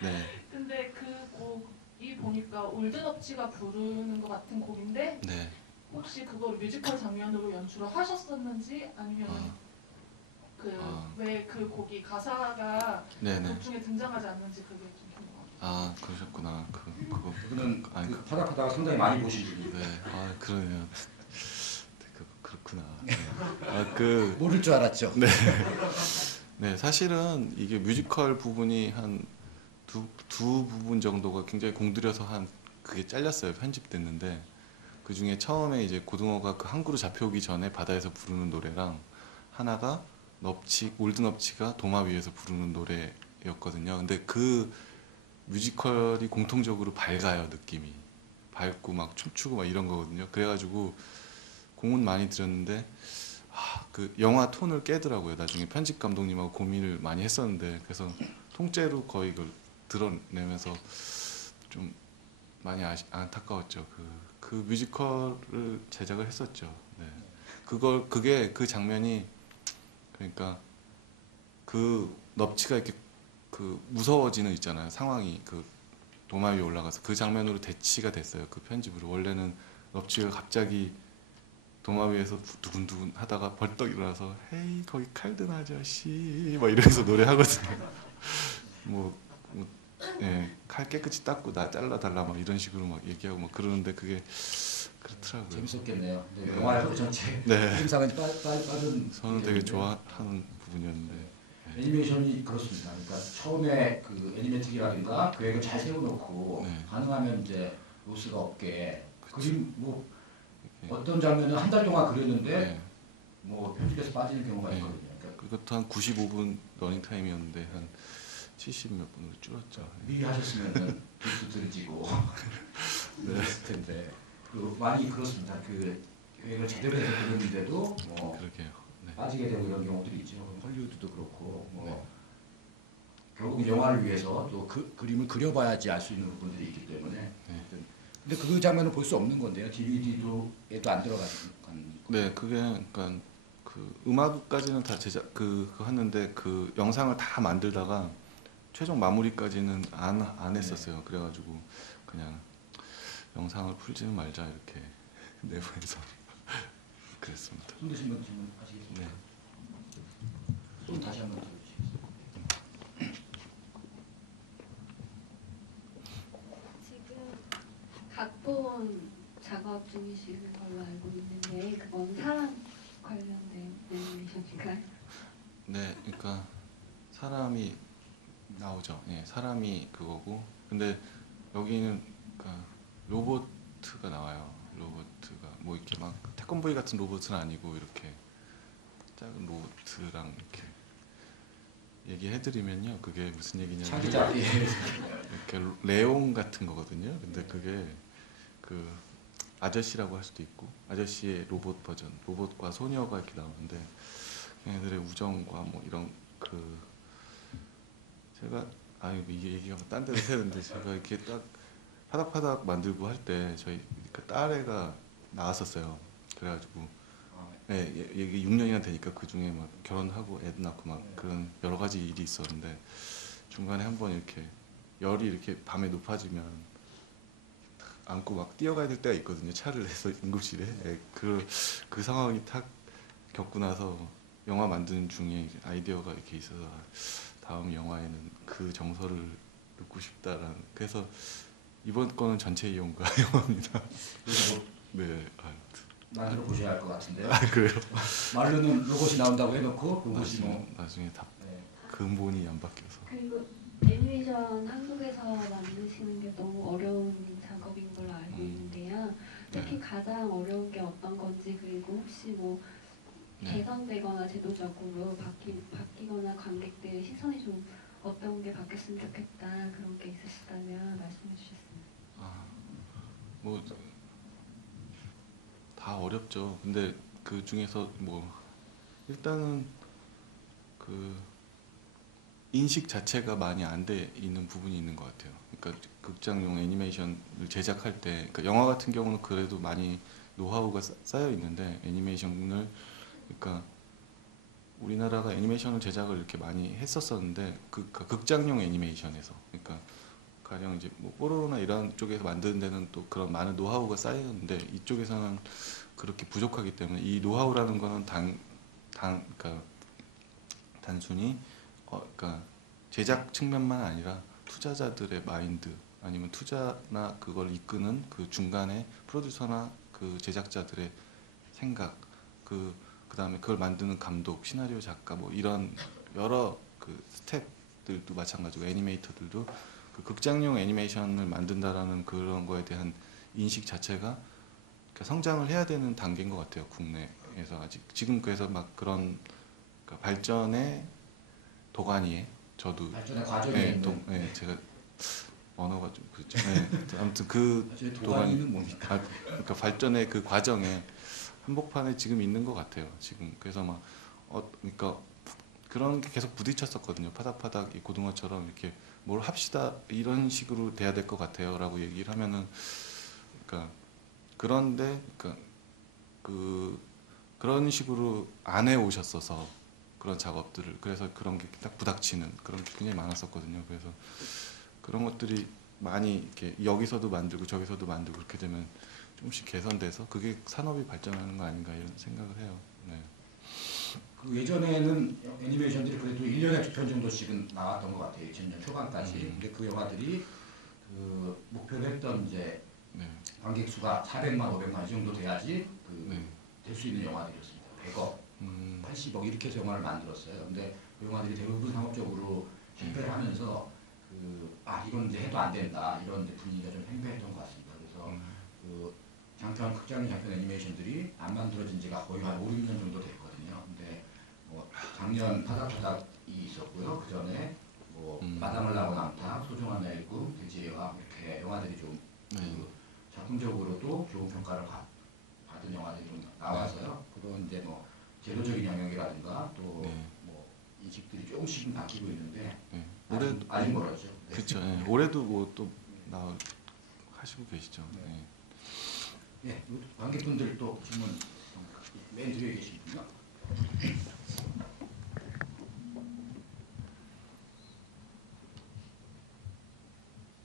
네, 근데 그 곡이 보니까 올드너치가 부르는 것 같은 곡인데 네. 혹시 그걸 뮤지컬 장면으로 연출을 하셨었는지 아니면 왜 그 곡이 가사가 네네. 곡 중에 등장하지 않는지 그게 좀 궁금합니다. 그러셨구나. 그거. 그분은 아니, 그 파닥파닥 상당히 많이 보시지. 네. 그러네요. 그렇구나. 모를 줄 알았죠. 네, 사실은 이게 뮤지컬 부분이 한 두 부분 정도가 굉장히 공들여서 그게 잘렸어요. 편집됐는데 그 중에 처음에 이제 고등어가 그 항구로 잡혀오기 전에 바다에서 부르는 노래랑 하나가 올드 넙치가 도마 위에서 부르는 노래였거든요. 근데 그 뮤지컬이 공통적으로 밝아요, 느낌이. 밝고 막 춤추고 막 이런 거거든요. 그래가지고 공은 많이 들였는데 그 영화 톤을 깨더라고요. 나중에 편집 감독님하고 고민을 많이 했었는데 그래서 통째로 거의 그걸 드러내면서 좀 많이 안타까웠죠. 그 뮤지컬을 제작을 했었죠. 네. 그게 그 장면이 그러니까 그 넙치가 이렇게 그 무서워지는 있잖아요. 상황이 그 도마 위에 올라가서 그 장면으로 대치가 됐어요. 그 편집으로. 원래는 넙치가 갑자기 도마 위에서 두근두근 하다가 벌떡 일어나서 헤이 거기 칼든 아저씨 막 이러면서 노래하거든요. 예, 칼 깨끗이 닦고 나 잘라달라 막 이런 식으로 막 얘기하고 막 그러는데 그게 그렇더라고요. 재밌었겠네요. 네, 영화에서 전체 네. 영상은 빠른. 저는 되게 좋아하는 부분이었는데. 애니메이션이 그렇습니다. 그러니까 처음에 그 애니메이틱이라든가 계획을 잘 세워놓고 네. 가능하면 이제 로스가 없게 그쵸. 그림 뭐 이렇게. 어떤 장면은 한 달 동안 그렸는데 네. 뭐 편집에서 빠지는 경우가 네. 있거든요. 그러니까 그것도 한 95분 러닝 타임이었는데 한 70 몇 분으로 줄었죠. 미리 하셨으면은 도 들지고 그랬을 텐데 많이 그렇습니다. 그 계획을 제대로 해서 그렸는데도 뭐 그러게요. 네. 빠지게 되고 이런 경우들이 있죠. 헐리우드도 그렇고 뭐 네. 결국 영화를 위해서 또 그림을 그려봐야지 알 수 있는 부분들이 있기 때문에. 네. 근데 그 장면을 볼 수 없는 건데요. DVD에도 안 들어간. 네, 그게 그러니까 그 음악까지는 다 제작 그거 했는데 그 영상을 다 만들다가 최종 마무리까지는 안 했었어요. 그래가지고 그냥 영상을 풀지는 말자 이렇게 내부에서 그랬습니다. 손 드신 분 질문 하시겠습니다. 네. 손 다시 한번 들어주시겠습니다. 지금 각본 작업 중이신 걸로 알고 있는데 그건 사람 관련된 애니메이션인가요? 네, 그러니까 사람이 나오죠. 예, 사람이 그거고, 근데 여기는 그러니까 로봇가 나와요. 로봇가 뭐 이렇게 막 태권브이 같은 로봇은 아니고 이렇게 작은 로봇랑 이렇게 얘기해드리면요, 그게 무슨 얘기냐면 자기자 이렇게 레옹 같은 거거든요. 근데 그게 그 아저씨라고 할 수도 있고 아저씨의 로봇 버전, 로봇과 소녀가 이렇게 나오는데 걔네들의 우정과 뭐 이런 그 제가 이 얘기가 딴 데로 새는데 제가 이렇게 딱 파닥파닥 만들고 할 때 저희 그 딸애가 나왔었어요. 그래가지고 네, 얘기 6년이나 되니까 그 중에 막 결혼하고 애 낳고 막 그런 여러 가지 일이 있었는데 중간에 한번 이렇게 열이 이렇게 밤에 높아지면 안고 막 뛰어가야 될 때가 있거든요. 차를 해서 응급실에. 예, 그 상황이 탁 겪고 나서 영화 만드는 중에 이제 아이디어가 이렇게 있어서 다음 영화에는 그 정서를 넣고 싶다라는. 그래서 이번 거는 전체 이용가 영화입니다. 그리고 뭐 네. 만들어 보셔야 할 것 같은데요. 그래요? 말로는 로봇이 나온다고 해놓고 로봇이 뭐 나중에 다 네. 근본이 안 바뀌어서. 그리고 애니메이션 한국에서 만드시는 게 너무 어려운 작업인 걸로 알고 있는데요. 특히 네. 가장 어려운 게 어떤 건지 그리고 혹시 뭐 네. 개선되거나 제도적으로 바뀌거나 관객들의 시선이 좀 어떤 게 바뀌었으면 좋겠다 그런 게 있으시다면 말씀해 주셨습니다. 뭐 다 어렵죠. 근데 그 중에서 뭐 일단은 그 인식 자체가 많이 안 돼 있는 부분이 있는 것 같아요. 그러니까 극장용 애니메이션을 제작할 때, 그러니까 영화 같은 경우는 그래도 많이 노하우가 쌓여 있는데 애니메이션을, 그러니까 우리나라가 애니메이션을 제작을 이렇게 많이 했었었는데 그러니까 극장용 애니메이션에서, 그러니까 가령 이제 뭐 뽀로로나 이런 쪽에서 만드는 데는 또 그런 많은 노하우가 쌓이는데 이쪽에서는 그렇게 부족하기 때문에 이 노하우라는 거는 그러니까 단순히 그러니까 제작 측면만 아니라 투자자들의 마인드 아니면 투자나 그걸 이끄는 그 중간에 프로듀서나 그 제작자들의 생각 그다음에 그걸 만드는 감독, 시나리오 작가 뭐 이런 여러 그 스태프들도 마찬가지고 애니메이터들도 그 극장용 애니메이션을 만든다라는 그런 거에 대한 인식 자체가 성장을 해야 되는 단계인 것 같아요. 국내에서 아직 지금 그래서 막 그런 그러니까 발전의 도가니에 저도 발전의 과정에 있는 제가 언어가 좀 그렇죠. 아무튼 그 도가니는 뭡니까? 그러니까 발전의 그 과정에 한복판에 지금 있는 것 같아요. 지금 그래서 막 그러니까 그런 게 계속 부딪혔었거든요. 파닥파닥 이 고등어처럼 이렇게 뭘 합시다 이런 식으로 돼야 될 것 같아요라고 얘기를 하면은 그러니까 그런데 그러니까 그런 식으로 안 해 오셨어서 그런 작업들을 그래서 그런 게 딱 부닥치는 그런 게 굉장히 많았었거든요. 그래서 그런 것들이 많이 이렇게 여기서도 만들고 저기서도 만들고 그렇게 되면 조금씩 개선돼서 그게 산업이 발전하는 거 아닌가 이런 생각을 해요. 네. 그 예전에는 애니메이션들이 그래도 1년에 2편 정도씩은 나왔던 것 같아요. 2000년 초반까지. 근데 그 영화들이 그 목표로 했던 이제 네. 관객 수가 400만, 500만 이 정도 돼야지 네. 될 수 있는 영화들이었습니다. 100억, 80억 이렇게 해서 영화를 만들었어요. 근데 그 영화들이 대부분 상업적으로 실패를 하면서 이건 이제 해도 안 된다 이런 이제 분위기가 좀 팽배했던 것 같습니다. 그래서 그 극장용 장편 애니메이션들이 안 만들어진 지가 거의 한 5, 6년 정도 됐거든요. 근데 뭐 작년 파닥파닥이 있었고요. 그 전에 뭐 마담을 나고 남타, 소중한 날구, 대지와 이렇게 영화들이 좀 그 작품적으로도 좋은 평가를 받은 영화들이 좀 나와서요. 그런 이제 뭐 제도적인 영역이라든가 또 뭐 인식들이 조금씩은 바뀌고 있는데 아직 멀었죠. 네. 그렇죠. 예. 올해도 뭐 또 하시고 계시죠. 네. 예, 관객분들 또 질문 맨 뒤에 계신 분요.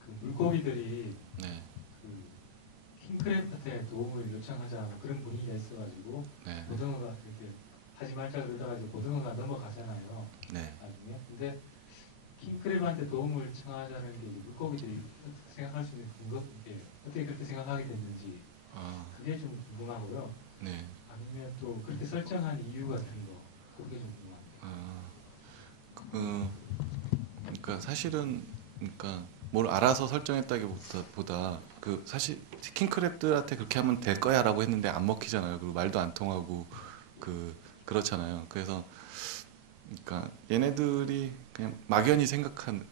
그 물고기들이 네. 그 킹크래프트에 도움을 요청하자 그런 분위기가 있어가지고 네. 고등어가 그렇게 하지 말자 그러다가 이제 고등어가 넘어가잖아요. 네. 나중에. 근데 킹크랩한테 도움을 청하자는 게 물고기들이 생각할 수 있는 근거, 어떻게 그렇게 생각하게 됐는지 아, 그게 좀 궁금하고요. 네. 아니면 또 그렇게 설정한 이유 같은 거 그게 좀 궁금합니다. 그러니까 사실은 그러니까 뭘 알아서 설정했다기보다 그 사실 킹크랩들한테 그렇게 하면 될 거야라고 했는데 안 먹히잖아요. 그리고 말도 안 통하고 그렇잖아요. 그래서 그러니까 얘네들이 그냥 막연히 생각한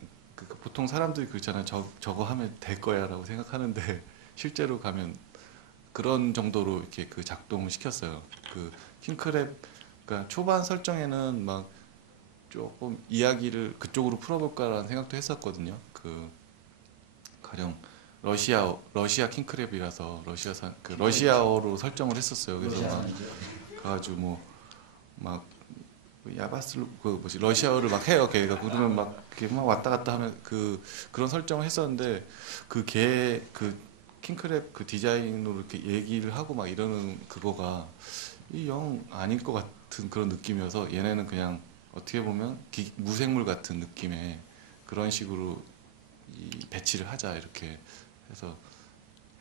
보통 사람들이 그렇잖아요. 저거 하면 될 거야라고 생각하는데 실제로 가면 그런 정도로 이렇게 그 작동을 시켰어요. 그 킹크랩 그러니까 초반 설정에는 막 조금 이야기를 그쪽으로 풀어볼까라는 생각도 했었거든요. 그 가령 러시아 킹크랩이라서 러시아어로 설정을 했었어요. 그래서 막 가가지고 막 야바슬 러시아어를 막 해요. 걔가 그러면 막 이렇게 막 왔다 갔다 하면 그런 설정을 했었는데 그 킹크랩 그 디자인으로 이렇게 얘기를 하고 막 이러는 그거가 이 영 아닐 것 같은 그런 느낌이어서 얘네는 그냥 어떻게 보면 무생물 같은 느낌의 그런 식으로 배치를 하자 이렇게 해서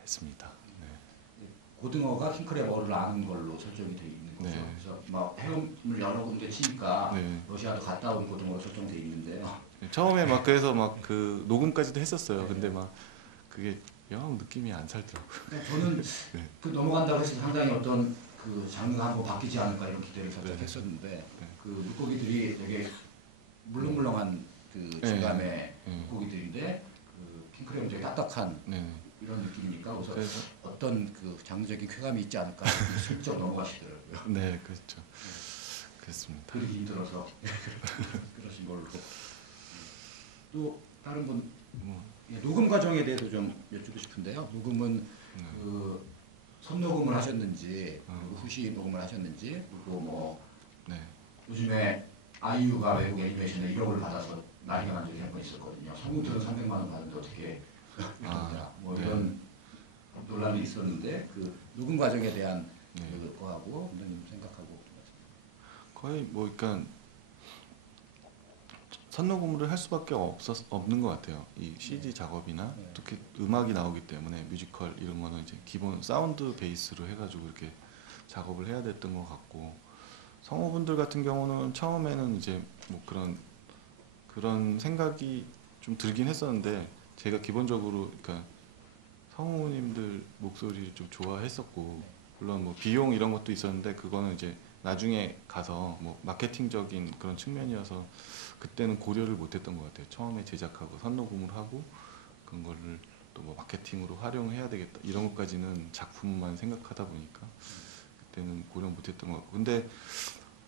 했습니다. 네. 고등어가 킹크랩어를 아는 걸로 설정이 되어 있는 거죠. 네. 그래서 막 헤엄을 여러 군데 치니까 네. 러시아도 갔다 온 고등어로 설정되어 있는데요. 처음에 막 그래서 막 그 녹음까지도 했었어요. 근데 막 그게 영 느낌이 안 살더라고요. 저는 네. 그 넘어간다고 해서 상당히 어떤 그 장르가 한번 바뀌지 않을까 이런 기대를 살짝 네. 했었는데 네. 그 물고기들이 되게 물렁물렁한 그 질감의 물고기들인데 그 킹크랩은 되게 딱딱한 네. 이런 느낌이니까 그래서 그래서 어떤 그 장르적인 쾌감이 있지 않을까 슬쩍 넘어가시더라고요. 네, 그렇죠. 그렇습니다. 그러기 힘들어서 그러신 걸로. 또 다른 분 예, 녹음 과정에 대해서 좀 여쭙고 싶은데요. 녹음은 그 선녹음을 하셨는지 그리고 후시 녹음을 하셨는지 그리고 뭐 네. 요즘에 아이유가 외국 애니메이션에 1억을 받아서 난리가 난 적이 한 번 있었거든요. 성우들은 300만 원 받는데 어떻게 뭐 네. 이런 논란이 있었는데 그 녹음 과정에 대한 네. 그거하고 원장님 생각하고 거의 뭐 그러니까 선녹음을 할 수밖에 없는 것 같아요. 이 CG 작업이나 네. 특히 음악이 나오기 때문에 뮤지컬 이런 거는 이제 기본 사운드 베이스로 해가지고 이렇게 작업을 해야 됐던 것 같고 성우분들 같은 경우는 처음에는 이제 뭐 그런 생각이 좀 들긴 했었는데 제가 기본적으로 그러니까 성우님들 목소리를 좀 좋아했었고 물론 뭐 비용 이런 것도 있었는데 그거는 이제 나중에 가서 뭐 마케팅적인 그런 측면이어서 그때는 고려를 못했던 것 같아요. 처음에 제작하고 선녹음을 하고 그런 거를 또 뭐 마케팅으로 활용해야 되겠다 이런 것까지는 작품만 생각하다 보니까 그때는 고려 못했던 것 같고 근데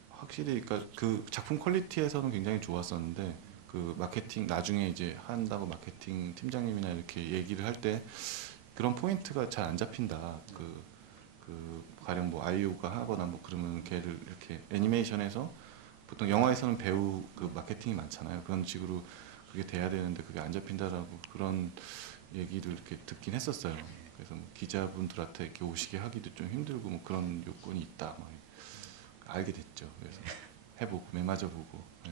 확실히 그러니까 그 작품 퀄리티에서는 굉장히 좋았었는데 그 마케팅 나중에 이제 한다고 마케팅 팀장님이나 이렇게 얘기를 할 때 그런 포인트가 잘 안 잡힌다. 가령 뭐 아이유가 하거나 뭐 그러면 걔를 이렇게 애니메이션에서 보통 영화에서는 배우 그 마케팅이 많잖아요. 그런 식으로 그게 돼야 되는데 그게 안 잡힌다라고 그런 얘기를 이렇게 듣긴 했었어요. 그래서 뭐 기자분들한테 이렇게 오시게 하기도 좀 힘들고 뭐 그런 요건이 있다. 막 알게 됐죠. 그래서 해보고 매맞아보고. 네.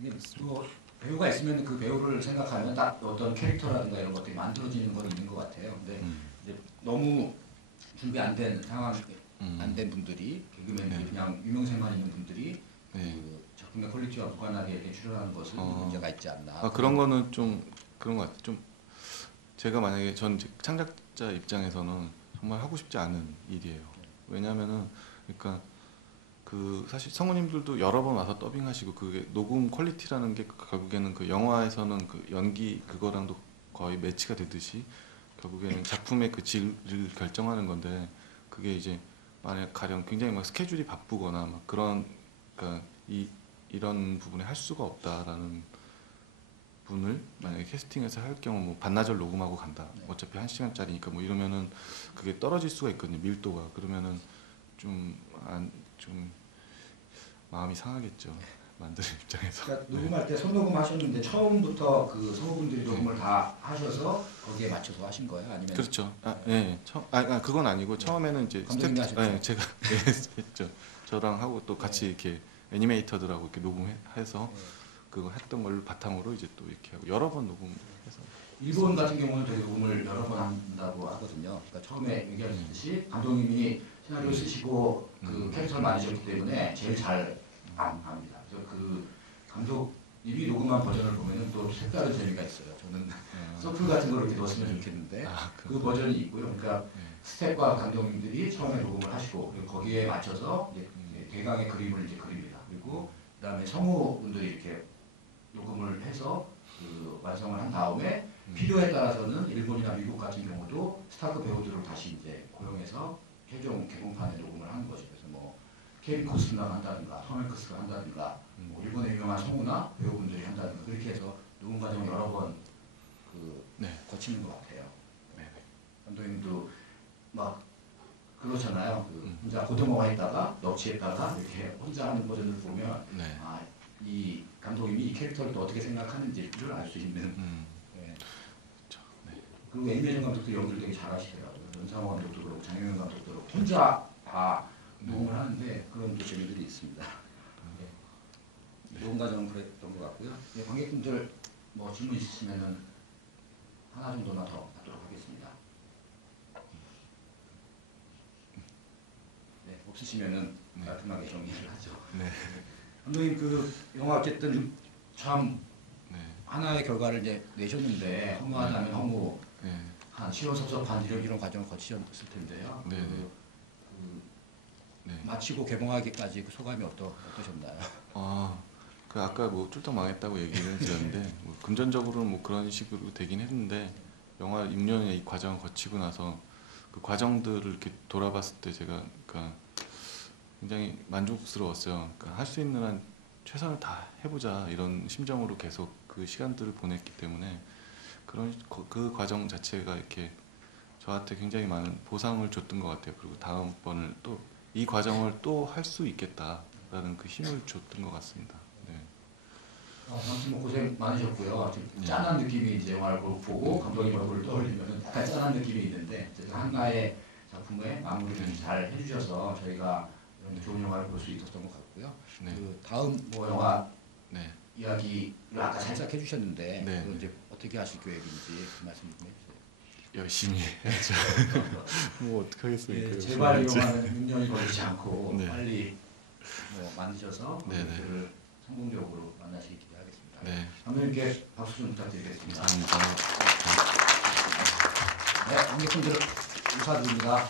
이게 또 배우가 있으면 그 배우를 생각하면 딱 어떤 캐릭터라든가 이런 것들이 만들어지는 건 있는 것 같아요. 근데 이제 너무 준비 안 된 상황 안 된 분들이 개그맨들이 그냥 유명세만 있는 분들이 그 작품의 퀄리티와 무관하게 이렇게 출연하는 것은 문제가 있지 않나. 그런 거는 좀 그런 것 같아요. 좀 제가 만약에 전 창작자 입장에서는 정말 하고 싶지 않은 일이에요. 왜냐하면은 그러니까 그 사실 성우님들도 여러 번 와서 더빙하시고 그게 녹음 퀄리티라는 게 결국에는 그 영화에서는 그 연기 그거랑도 거의 매치가 되듯이 결국에는 작품의 그 질을 결정하는 건데 그게 이제 만약 가령 굉장히 막 스케줄이 바쁘거나 막 그런 그러니까 이런 부분에 할 수가 없다라는 분을 만약에 캐스팅해서 할 경우 뭐 반나절 녹음하고 간다. 어차피 1시간짜리니까 뭐 이러면은 그게 떨어질 수가 있거든요. 밀도가. 그러면은 좀 마음이 상하겠죠. 만드는 입장에서. 그러니까 녹음할 때 손녹음 하셨는데 처음부터 그 성우분들이 녹음을 다 하셔서 거기에 맞춰서 하신 거예요? 아니면 그렇죠. 그건 아니고 처음에는 이제 감독님이 하셨죠? 제가 했죠. 저랑 하고 또 같이 이렇게 애니메이터들하고 이렇게 녹음해서 그거 했던 걸 바탕으로 이제 또 이렇게 하고 여러 번 녹음해서. 일본 같은 경우는 되게 녹음을 여러 번 한다고 하거든요. 그러니까 처음에 얘기하셨듯이 감독님이 시나리오 쓰시고 그 캐릭터를 만드셨기 때문에 제일 잘 압니다. 그래서 그 감독님이 녹음한 버전을 보면은 또 색다른 재미가 있어요. 저는 서플 같은 걸 이렇게 넣었으면 좋겠는데 그 버전이 있고요. 그러니까 스텝과 감독님들이 처음에 녹음을 하시고 그리고 거기에 맞춰서 이제 대강의 그림을 이제 그립니다. 그리고 그다음에 성우분들이 이렇게 녹음을 해서 그 완성을 한 다음에 필요에 따라서는 일본이나 미국 같은 경우도 스타크 배우들을 다시 이제 고용해서 최종 개봉판에 녹음을 하는 것이죠. 그래서 뭐 케빈 코스너가 한다든가 톰 행크스가 한다든가 뭐 일본의 유명한 성우나 배우분들이 한다든가 그렇게 해서 녹음 과정 여러 번 거치는 것 같아요. 감독님도 막 그렇잖아요. 그 혼자 고등어가 했다가 넋치했다가 이렇게 혼자 하는 버전을 보면 이 감독님이 이 캐릭터를 또 어떻게 생각하는지를 알 수 있는. 그리고 애니메이션 감독도 연기를 되게 잘하시더라고요. 연상호 감독도 그렇고 장영현 감독도 그렇고 혼자 다 녹음을 하는데 그런 또 재미들이 있습니다. 녹음 과정은 그랬던 것 같고요. 관객분들 뭐 질문 있으시면은 하나 정도만 더 받도록 하겠습니다. 없으시면은 깔끔하게 정리를 하죠. 감독님 그 영화 어쨌든 참 하나의 결과를 이제 내셨는데 허무하다면 허무, 한 시원섭섭한 이런 과정을 거치셨을 텐데요. 마치고 개봉하기까지 그 소감이 어떠셨나요? 그 아까 뭐 쫄딱 망했다고 얘기를 드렸는데 뭐 금전적으로는 뭐 그런 식으로 되긴 했는데 영화 6년의 이 과정을 거치고 나서 그 과정들을 이렇게 돌아봤을 때 제가 그러니까 굉장히 만족스러웠어요. 그러니까 할 수 있는 한 최선을 다 해보자 이런 심정으로 계속 그 시간들을 보냈기 때문에 그 과정 자체가 이렇게 저한테 굉장히 많은 보상을 줬던 것 같아요. 그리고 다음번을 또 이 과정을 또 할 수 있겠다라는 그 힘을 줬던 것 같습니다. 아무튼 뭐 고생 많으셨고요. 좀 짠한 느낌이 이제 영화를 보고 감독님 얼굴을 떠올리면 약간 짠한 느낌이 있는데 하나의 작품의 마무리를 잘 해주셔서 저희가 좋은 영화를 볼 수 있었던 것 같고요. 그 다음 뭐 영화 이야기를 아까 살짝 해주셨는데 그건 이제 어떻게 하실 계획인지 그 말씀 좀 해주세요. 열심히 해야죠. 뭐 어떻게 하겠습니까? 제발 이 영화는 6년이 걸리지 않고 빨리 뭐 만드셔서 그들을 성공적으로 만나시기 기대하겠습니다. 감독님께 박수 좀 부탁드리겠습니다. 감사합니다. 관객분들 인사드립니다.